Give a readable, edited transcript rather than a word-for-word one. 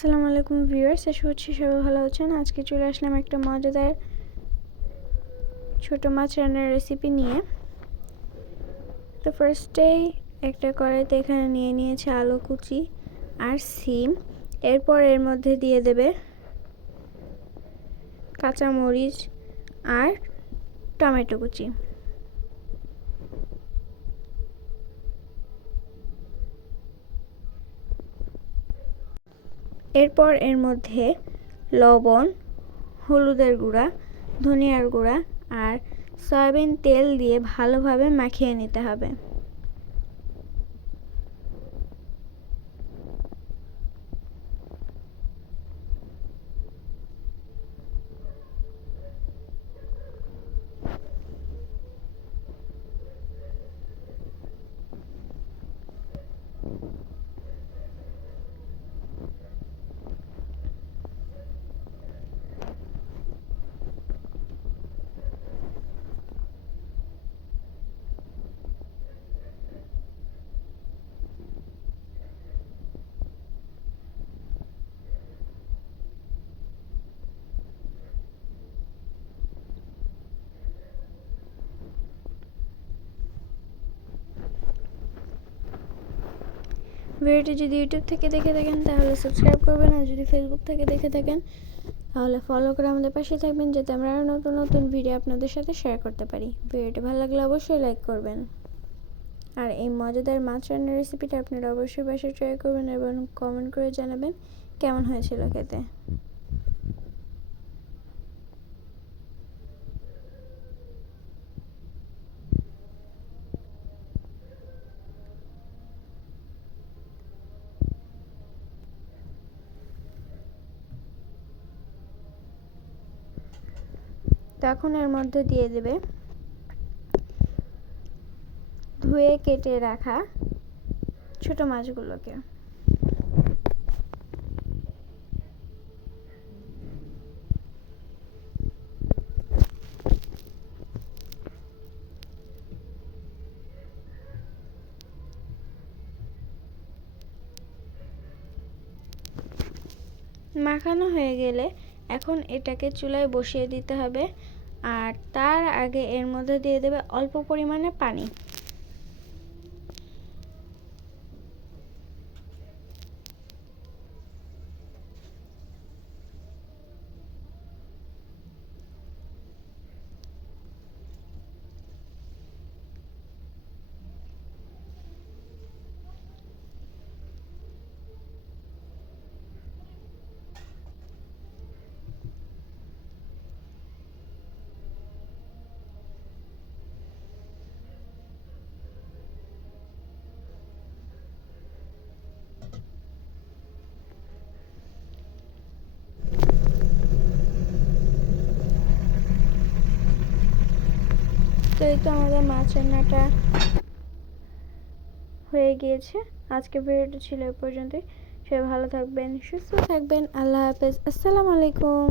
আসসালামু আলাইকুম ভিউয়ার্স, আশা করছি সবাই ভালো আছেন। আজকে চলে আসলাম একটা মজাদার ছোট মাছ রান্নার রেসিপি নিয়ে। তো ফার্স্টেই একটা কড়াইতে এখানে নিয়ে নিয়েছে আলু কুচি আর সিম। এরপর এর মধ্যে দিয়ে দেবে কাঁচা মরিচ আর টমেটো কুচি। এরপর এর মধ্যে লবণ, হলুদের গুঁড়া, ধনিয়ার গুঁড়া আর সয়াবিন তেল দিয়ে ভালোভাবে মাখিয়ে নিতে হবে। ভিডিওটি যদি ইউটিউব থেকে দেখে থাকেন তাহলে সাবস্ক্রাইব করবেন, আর যদি ফেসবুক থেকে দেখে থাকেন তাহলে ফলো করে আমাদের পাশে থাকবেন, যাতে আমরা আরও নতুন নতুন ভিডিও আপনাদের সাথে শেয়ার করতে পারি। ভিডিওটি ভালো লাগলে অবশ্যই লাইক করবেন, আর এই মজাদার মাছ রান্নার রেসিপিটা আপনারা অবশ্যই বাসায় ট্রাই করবেন এবং কমেন্ট করে জানাবেন কেমন হয়েছিল খেতে। তখন এর মধ্যে দিয়ে দেবে ধুয়ে কেটে রাখা ছোট মাছগুলোকে। মাখানো হয়ে গেলে এখন এটাকে চুলায় বসিয়ে দিতে হবে, আর তার আগে এর মধ্যে দিয়ে দেবে অল্প পরিমাণে পানি। তো এই তো আমাদের মাছ রান্নাটা হয়ে গিয়েছে। আজকে ভিডিওটা ছিল এ পর্যন্তই। সবাই ভালো থাকবেন, সুস্থ থাকবেন। আল্লাহ হাফেজ, আসসালামু আলাইকুম।